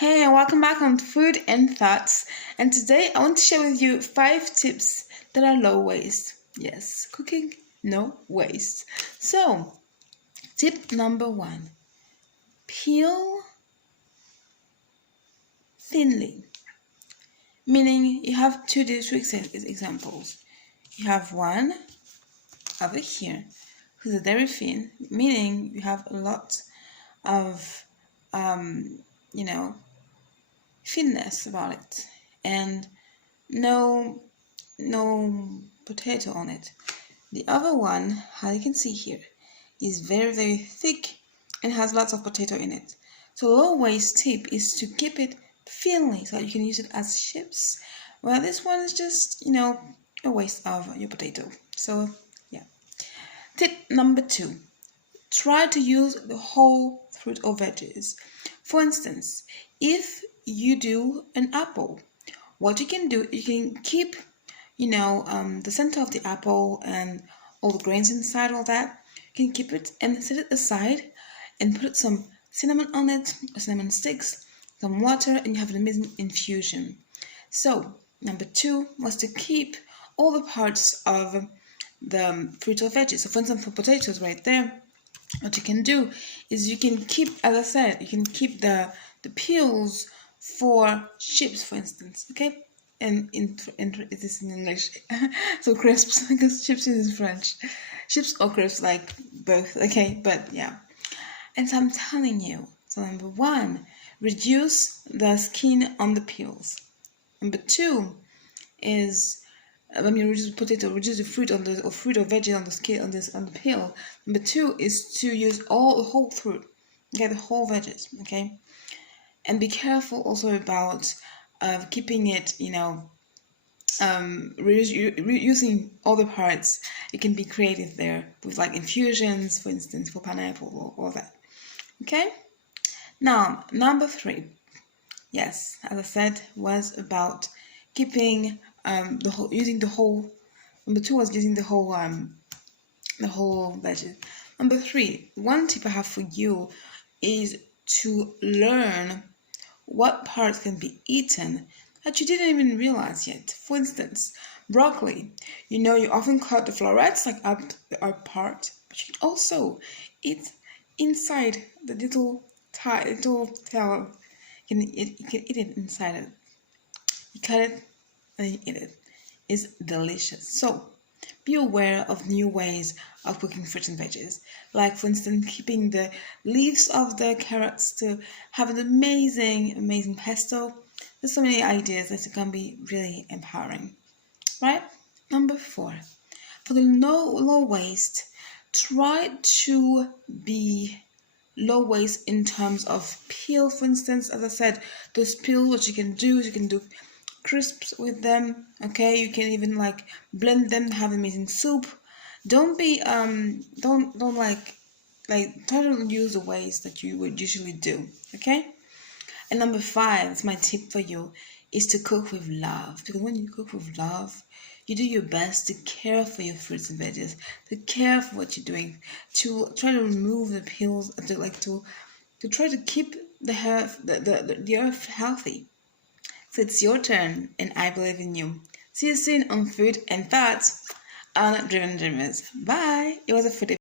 Hey, and welcome back on Food and Thoughts. And today I want to share with you 5 tips that are low waste. Yes, cooking, no waste. So, tip number 1, peel thinly. Meaning you have two examples. You have one over here, who's a very thin, meaning you have a lot of, thinness about it. And no potato on it. The other one, as you can see here, is very thick and has lots of potato in it. So low waste tip is to keep it thinly so you can use it as chips. Well, this one is just, a waste of your potato. So yeah. Tip number 2, try to use the whole fruit or veggies. For instance, if you do an apple, what you can do, you can keep, the center of the apple and all the grains inside, all that. You can keep it and set it aside and put some cinnamon on it, cinnamon sticks, some water, and you have an amazing infusion. So, number 2 was to keep all the parts of the fruit or veggies. So, for instance, for potatoes right there, what you can do is you can keep, as I said, you can keep the peels for chips, for instance, okay? And it is in English. So crisps, because chips is in French. Chips or crisps, like both, okay? But yeah. And so I'm telling you, so number 1, reduce the skin on the peels. Number 2 is, reduce potato, reduce the fruit on the, or fruit or veggie on the skin, on the peel. Number 2 is to use the whole fruit, okay, the whole veggies, okay? And be careful also about keeping it, reusing all the parts. You can be creative there with like infusions, for instance, for pineapple or all that. Okay? Now, number 3, yes, as I said, was about keeping using the whole. Number 2 was using the whole veggie. Number 3, one tip I have for you is to learn what parts can be eaten that you didn't even realize yet. For instance, broccoli. You often cut the florets like up part, but you can also eat inside the little tail. You can eat it inside it. You cut it and you eat it. It's delicious. So be aware of new ways of cooking fruits and veggies. Like, for instance, keeping the leaves of the carrots to have an amazing pesto. There's so many ideas that can be really empowering, right? Number 4, for the low waste, try to be low waste in terms of peel. For instance, as I said, those peels, what you can do is you can do crisps with them, okay? You can even like blend them, have amazing soup. Don't be don't like try to use the ways that you would usually do, okay? And number 5, it's my tip for you, is to cook with love. Because when you cook with love, you do your best to care for your fruits and veggies, to care for what you're doing, to try to remove the peels, to try to keep the earth healthy. So it's your turn, and I believe in you. See you soon on Food and Thoughts on Driven Dreamers. Bye. It was a food